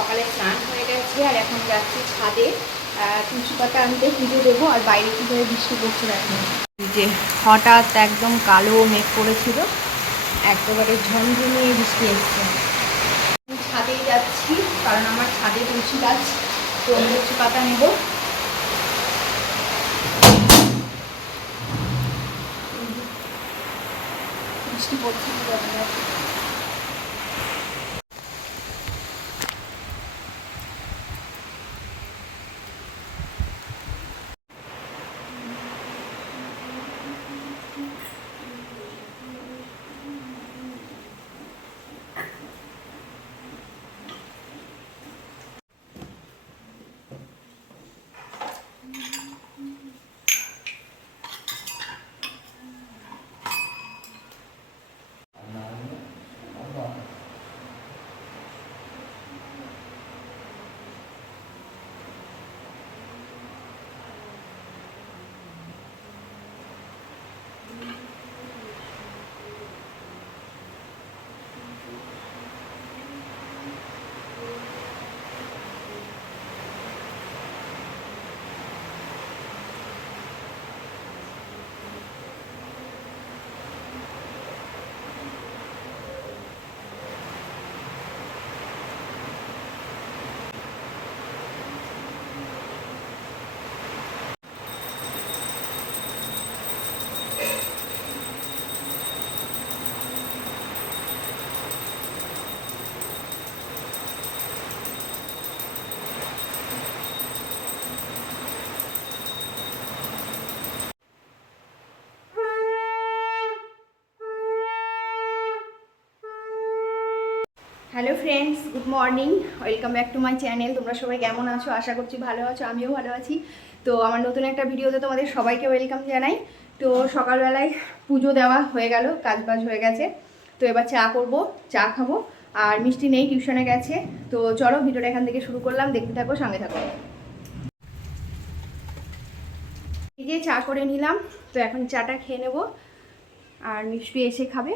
সকালে স্নান হয়ে গেছে, আর এখন যাচ্ছি ছাদে। তুলসী পাতা আনতে পুজো দেবো, আর বাইরে কীভাবে বৃষ্টি পড়ছে যে হঠাৎ একদম কালো মেঘ পড়েছিল একেবারে ঝমঝমিয়ে বৃষ্টি এসছে। আমি ছাদেই যাচ্ছি, কারণ আমার ছাদে তুলসী গাছ, তো তুলসী পাতা নেব। বৃষ্টি পড়ছে hello friends good morning welcome back to my channel তোমরা সবাই কেমন আছো? আশা করছি ভালো আছো, আমিও ভালো আছি। তো আমার নতুন একটা ভিডিওতে তোমাদের সবাইকে ওয়েলকাম জানাই। তো সকালবেলায় পুজো দেওয়া হয়ে গেল, কাজবাজ হয়ে গেছে। তো এবার চা করব, চা খাব। আর মিষ্টি নেই টিউশনে গেছে। তো চলো ভিডিওটা এখান থেকে শুরু করলাম, দেখতে থাকো, সঙ্গে থাকো। এই যে চা করে নিলাম, তো এখন চাটা খেয়ে নেব। আর মিষ্টি এসে খাবে।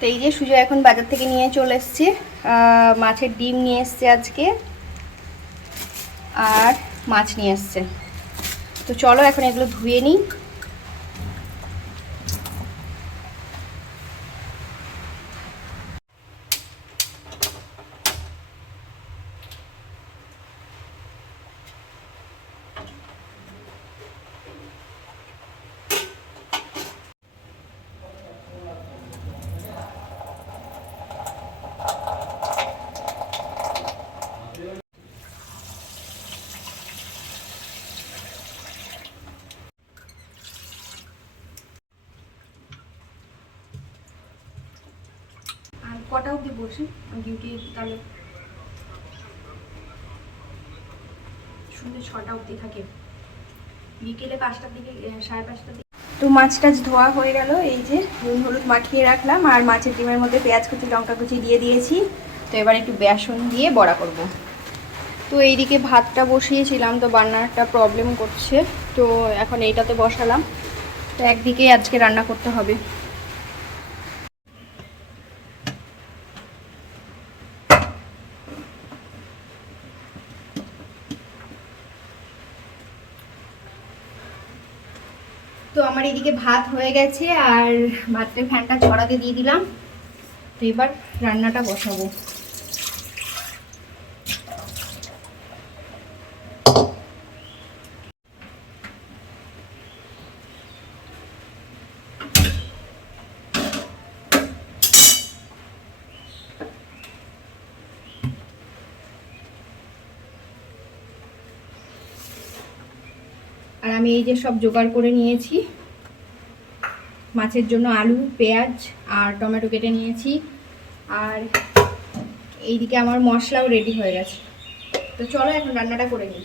তো এই যে সুজয় এখন বাজার থেকে নিয়ে চলে এসছে। মাছের ডিম নিয়ে এসছে আজকে। আর মাছ নিয়ে এসছে। তো চলো এখন এগুলো ধুয়ে নিই আর কটা অবধি বসে? ডিউটি তাহলে সন্ধ্যে ছটা অবধি থাকে। বিকেলে পাঁচটার দিকে সাড়ে পাঁচটার দিকে। তো মাছ টাছ ধোয়া হয়ে গেল, এই যে নুন হলুদ মাখিয়ে রাখলাম, আর মাছের ডিমের মধ্যে পেঁয়াজ কুচি, লঙ্কা কুচি দিয়ে দিয়েছি। তো এবার একটু বেসন দিয়ে বড়া করব। তো এইদিকে ভাতটা বসিয়েছিলাম, তো বান্নারটা প্রবলেম করছে। তো এখন এইটাতে বসালাম। তো একদিকে আজকে রান্না করতে হবে। তো আমার এদিকে ভাত হয়ে গেছে আর ভাতের ফ্যানটা ছড়াতে দিয়ে দিলাম। তো এবার রান্নাটা বসাবো। আর আমি এই যে সব জোগাড় করে নিয়েছি। মাছের জন্য আলু, পেঁয়াজ আর টমেটো কেটে নিয়েছি। আর এইদিকে আমার মশলাও রেডি হয়ে গেছে। তো চলো এখন রান্নাটা করে নিই।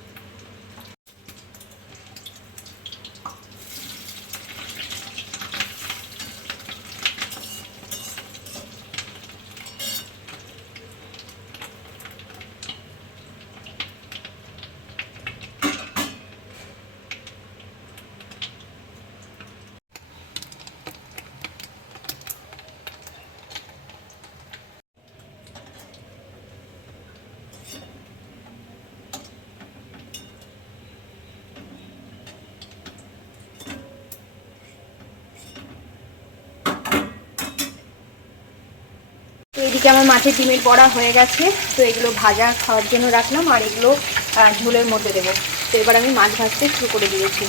তো এইদিকে আমার মাছের ডিমের বড়া হয়ে গেছে, তো এগুলো ভাজা খাওয়ার জন্য রাখলাম, আর এগুলো ঝোলের মধ্যে দেবো। তো এবার আমি মাছ ভাজতে শুরু করে দিয়েছি।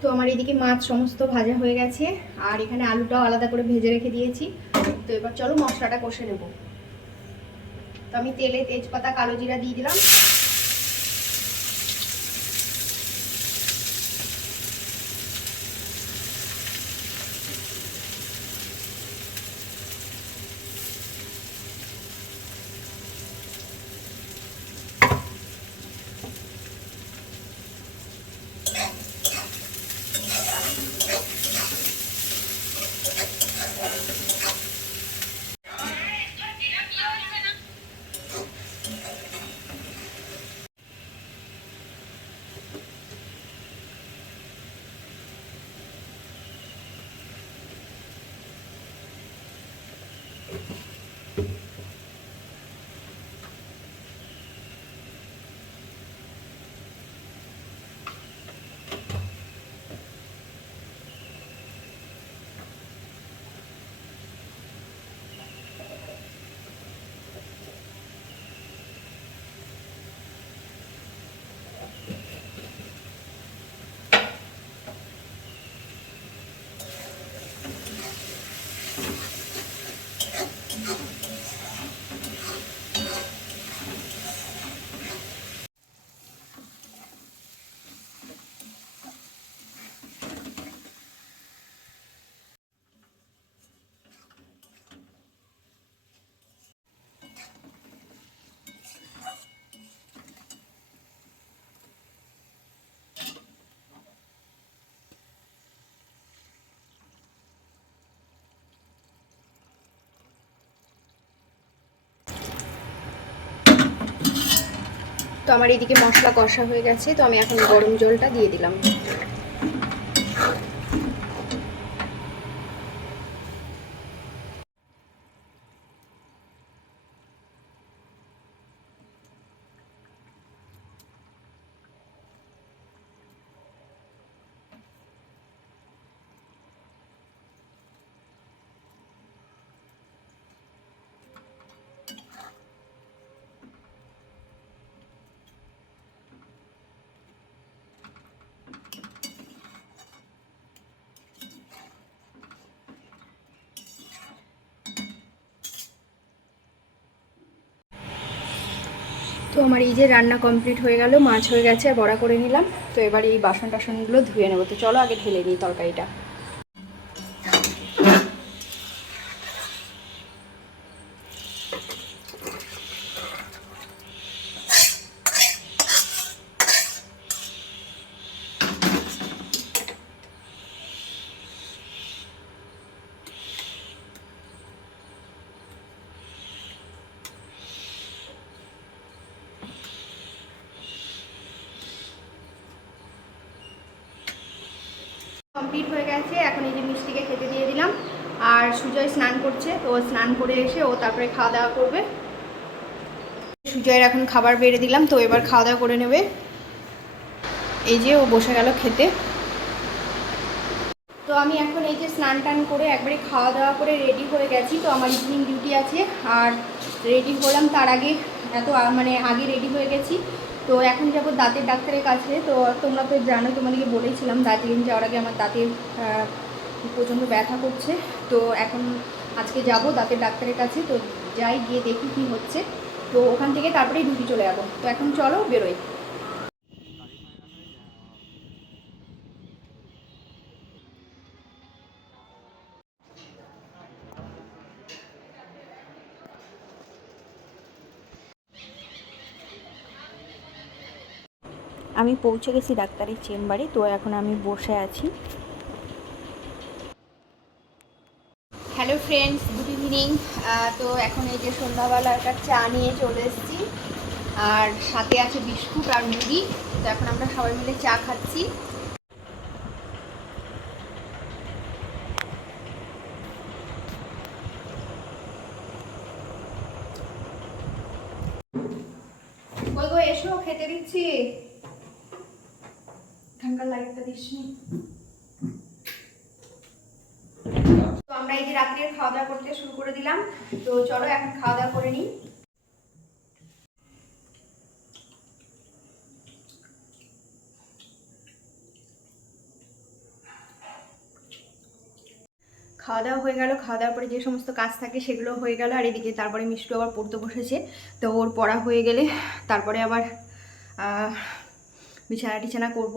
তো আমার এদিকে মাছ সমস্ত ভাজা হয়ে গেছে, আর এখানে আলুটাও আলাদা করে ভেজে রেখে দিয়েছি। তো এবার চলো মশলাটা কষে নেব। তো আমি তেলে তেজপাতা, কালো জিরা দিয়ে দিলাম। তো আমার এদিকে মশলা কষা হয়ে গেছে তো আমি এখন গরম জলটা দিয়ে দিলাম। আমার এই যে রান্না কমপ্লিট হয়ে গেল, মাছ হয়ে গেছে, আর বড়া করে নিলাম। তো এবার এই বাসন টাসনগুলো ধুয়ে নেব। তো চলো আগে ঢেলে নিই তরকারিটা। কমপ্লিট হয়ে গেছে। এখন এই যে মিষ্টিকে খেতে দিয়ে দিলাম। আর সুজয় স্নান করছে, তো স্নান করে এসে ও তারপরে খাওয়া দাওয়া করবে। সুজয়ের এখন খাবার বেড়ে দিলাম, তো এবার খাওয়া দাওয়া করে নেবে। এই যে ও বসে গেল খেতে। তো আমি এখন এই যে স্নান টান করে একবারে খাওয়া দাওয়া করে রেডি হয়ে গেছি। তো আমার ইভিনিং ডিউটি আছে। আর রেডি হলাম তার আগে, এত মানে আগে রেডি হয়ে গেছি। তো এখন যাব দাঁতের ডাক্তারের কাছে, তো তোমরা তো জানো, তোমাদেরকে বলেছিলাম দার্জিলিং যাওয়ার আগে আমার দাঁতের প্রচণ্ড ব্যথা করছে। তো এখন আজকে যাব দাঁতের ডাক্তারের কাছে, তো যাই গিয়ে দেখি কি হচ্ছে। তো ওখান থেকে তারপরেই ডিউটি চলে যাব। তো এখন চলো বেরোই। আমি পৌঁছে গেছি ডাক্তারের চেম্বারে, তো এখন আমি বসে আছি। হ্যালো ফ্রেন্ডস গুড ইভিনিং তো এখন এই যে সন্ধ্যাবেলা একটা চা নিয়ে চলে এসেছি। আর সাথে আছে বিস্কুট আর মুড়ি। তো এখন আমরা সবাই মিলে চা খাচ্ছি। লাইটটা তো আমরা এই যে খাওয়া দাওয়া করতে শুরু করে দিলাম। তো চলো এখন খাওয়া দাওয়া করে নিই। খাওয়া দাওয়া হয়ে গেল। খাওয়া দাওয়ার পরে যে সমস্ত কাজ থাকে সেগুলো হয়ে গেল। আর এদিকে তারপরে মিষ্টু আবার পড়তে বসেছে। তো ওর পড়া হয়ে গেলে তারপরে আবার বিছানা টিছানা করব।